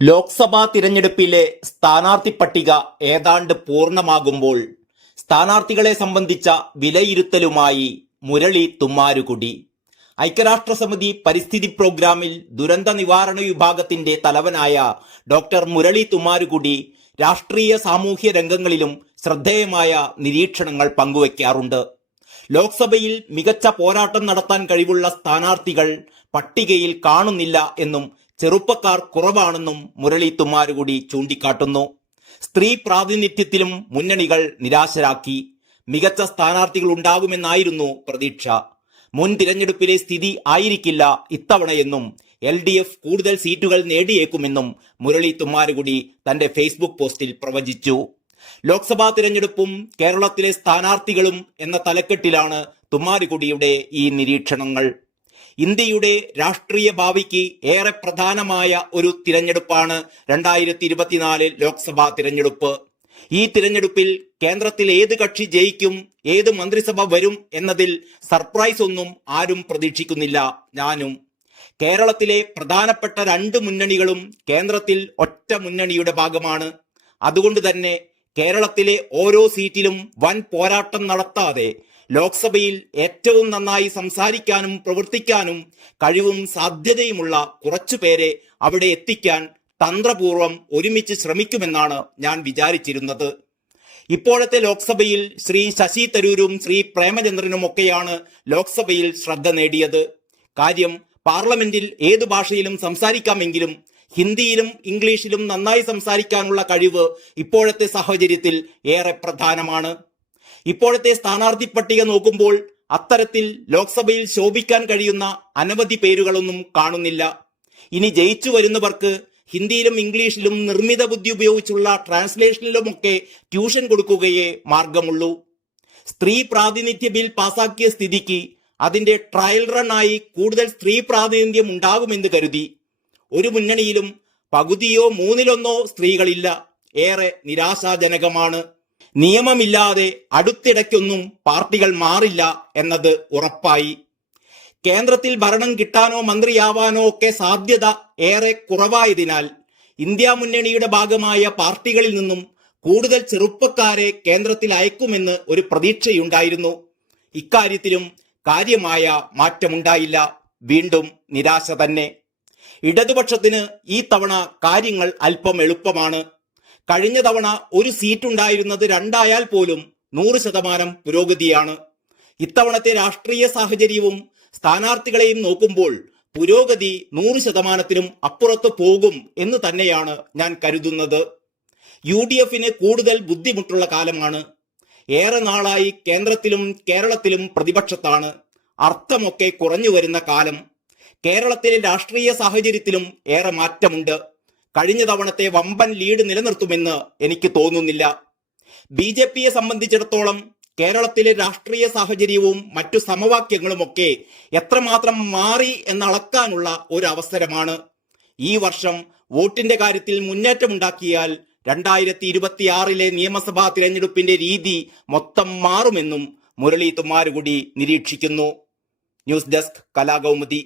ലോക്സഭാ തിരഞ്ഞെടുപ്പിലെ സ്ഥാനാർത്ഥി പട്ടിക ഏതാണ്ട് പൂർണ്ണമാകുമ്പോൾ സ്ഥാനാർത്ഥികളെ സംബന്ധിച്ച വിലയിരുത്തലുമായി മുരളി തുമ്മാരുകുടി. ഐക്യരാഷ്ട്രസമിതി പരിസ്ഥിതി പ്രോഗ്രാമിൽ ദുരന്ത നിവാരണ വിഭാഗത്തിന്റെ തലവനായ ഡോക്ടർ മുരളി തുമ്മാരുകുടി രാഷ്ട്രീയ സാമൂഹ്യ രംഗങ്ങളിലും ശ്രദ്ധേയമായ നിരീക്ഷണങ്ങൾ പങ്കുവയ്ക്കാറുണ്ട്. ലോക്സഭയിൽ മികച്ച പോരാട്ടം നടത്താൻ കഴിവുള്ള സ്ഥാനാർത്ഥികൾ പട്ടികയിൽ കാണുന്നില്ല എന്നും ചെറുപ്പക്കാർ കുറവാണെന്നും മുരളി തുമ്മാരുകുടി ചൂണ്ടിക്കാട്ടുന്നു. സ്ത്രീ പ്രാതിനിധ്യത്തിലും മുന്നണികൾ നിരാശരാക്കി. മികച്ച സ്ഥാനാർത്ഥികൾ ഉണ്ടാകുമെന്നായിരുന്നു പ്രതീക്ഷ. മുൻ തിരഞ്ഞെടുപ്പിലെ സ്ഥിതി ആയിരിക്കില്ല ഇത്തവണയെന്നും LDF കൂടുതൽ സീറ്റുകൾ നേടിയേക്കുമെന്നും മുരളി തുമ്മാരുകുടി തന്റെ ഫേസ്ബുക്ക് പോസ്റ്റിൽ പ്രവചിച്ചു. ലോക്സഭാ തിരഞ്ഞെടുപ്പും കേരളത്തിലെ സ്ഥാനാർത്ഥികളും എന്ന തലക്കെട്ടിലാണ് തുമ്മാരുകുടിയുടെ ഈ നിരീക്ഷണങ്ങൾ. ഇന്ത്യയുടെ രാഷ്ട്രീയ ഭാവിക്ക് ഏറെ പ്രധാനമായ ഒരു തിരഞ്ഞെടുപ്പാണ് 2024 ലോക്സഭാ തിരഞ്ഞെടുപ്പ്. ഈ തിരഞ്ഞെടുപ്പിൽ കേന്ദ്രത്തിൽ ഏത് കക്ഷി ജയിക്കും, ഏത് മന്ത്രിസഭ വരും എന്നതിൽ സർപ്രൈസ് ഒന്നും ആരും പ്രതീക്ഷിക്കുന്നില്ല, ഞാനും. കേരളത്തിലെ പ്രധാനപ്പെട്ട 2 മുന്നണികളും കേന്ദ്രത്തിൽ ഒറ്റ മുന്നണിയുടെ ഭാഗമാണ്. അതുകൊണ്ട് തന്നെ കേരളത്തിലെ ഓരോ സീറ്റിലും വൻ പോരാട്ടം നടത്താതെ ലോക്സഭയിൽ ഏറ്റവും നന്നായി സംസാരിക്കാനും പ്രവർത്തിക്കാനും കഴിവും സാധ്യതയുമുള്ള കുറച്ചുപേരെ അവിടെ എത്തിക്കാൻ തന്ത്രപൂർവം ഒരുമിച്ച് ശ്രമിക്കുമെന്നാണ് ഞാൻ വിചാരിച്ചിരുന്നത്. ഇപ്പോഴത്തെ ലോക്സഭയിൽ ശ്രീ ശശി തരൂരും ശ്രീ പ്രേമചന്ദ്രനും ഒക്കെയാണ് ലോക്സഭയിൽ ശ്രദ്ധ നേടിയത്. കാര്യം, പാർലമെന്റിൽ ഏതു ഭാഷയിലും സംസാരിക്കാമെങ്കിലും ഹിന്ദിയിലും ഇംഗ്ലീഷിലും നന്നായി സംസാരിക്കാനുള്ള കഴിവ് ഇപ്പോഴത്തെ സാഹചര്യത്തിൽ ഏറെ പ്രധാനമാണ്. ഇപ്പോഴത്തെ സ്ഥാനാർത്ഥി പട്ടിക നോക്കുമ്പോൾ അത്തരത്തിൽ ലോക്സഭയിൽ ശോഭിക്കാൻ കഴിയുന്ന അനവധി പേരുകളൊന്നും കാണുന്നില്ല. ഇനി ജയിച്ചു വരുന്നവർക്ക് ഹിന്ദിയിലും ഇംഗ്ലീഷിലും നിർമ്മിത ബുദ്ധി ഉപയോഗിച്ചുള്ള ട്രാൻസ്ലേഷനിലുമൊക്കെ ട്യൂഷൻ കൊടുക്കുകയേ മാർഗമുള്ളൂ. സ്ത്രീ പ്രാതിനിധ്യ ബിൽ പാസാക്കിയ സ്ഥിതിക്ക് അതിന്റെ ട്രയൽ റൺ ആയി കൂടുതൽ സ്ത്രീ പ്രാതിനിധ്യം ഉണ്ടാകുമെന്ന് കരുതി. ഒരു മുന്നണിയിലും പകുതിയോ 1/3 സ്ത്രീകളില്ല. ഏറെ നിരാശാജനകമാണ്. നിയമമില്ലാതെ അടുത്തിടയ്ക്കൊന്നും പാർട്ടികൾ മാറില്ല എന്നത് ഉറപ്പായി. കേന്ദ്രത്തിൽ ഭരണം കിട്ടാനോ മന്ത്രിയാവാനോ ഒക്കെ സാധ്യത ഏറെ കുറവായതിനാൽ ഇന്ത്യ മുന്നണിയുടെ ഭാഗമായ പാർട്ടികളിൽ നിന്നും കൂടുതൽ ചെറുപ്പക്കാരെ കേന്ദ്രത്തിൽ അയക്കുമെന്ന് ഒരു പ്രതീക്ഷയുണ്ടായിരുന്നു. ഇക്കാര്യത്തിലും കാര്യമായ മാറ്റമുണ്ടായില്ല. വീണ്ടും നിരാശ തന്നെ. ഇടതുപക്ഷത്തിന് ഈ തവണ കാര്യങ്ങൾ അല്പം എളുപ്പമാണ്. കഴിഞ്ഞ തവണ ഒരു സീറ്റുണ്ടായിരുന്നത് 2 പോലും 100% പുരോഗതിയാണ്. ഇത്തവണത്തെ രാഷ്ട്രീയ സാഹചര്യവും സ്ഥാനാർത്ഥികളെയും നോക്കുമ്പോൾ പുരോഗതി 100%-നും അപ്പുറത്ത് പോകും എന്ന് തന്നെയാണ് ഞാൻ കരുതുന്നത്. UDFന് കൂടുതൽ ബുദ്ധിമുട്ടുള്ള കാലമാണ്. ഏറെ നാളായി കേന്ദ്രത്തിലും കേരളത്തിലും പ്രതിപക്ഷത്താണ്. അർത്ഥമൊക്കെ കുറഞ്ഞു വരുന്ന കാലം. കേരളത്തിലെ രാഷ്ട്രീയ സാഹചര്യത്തിലും ഏറെ മാറ്റമുണ്ട്. കഴിഞ്ഞ തവണത്തെ വമ്പൻ ലീഡ് നിലനിർത്തുമെന്ന് എനിക്ക് തോന്നുന്നില്ല. BJPയെ സംബന്ധിച്ചിടത്തോളം കേരളത്തിലെ രാഷ്ട്രീയ സാഹചര്യവും മറ്റു സമവാക്യങ്ങളുമൊക്കെ എത്രമാത്രം മാറി എന്നളക്കാനുള്ള ഒരു അവസരമാണ്. ഈ വർഷം വോട്ടിന്റെ കാര്യത്തിൽ മുന്നേറ്റമുണ്ടാക്കിയാൽ 2026 നിയമസഭാ തിരഞ്ഞെടുപ്പിന്റെ രീതി മൊത്തം മാറുമെന്നും മുരളി തുമ്മാരുകുടി നിരീക്ഷിക്കുന്നു. News desk Kalakaumudi.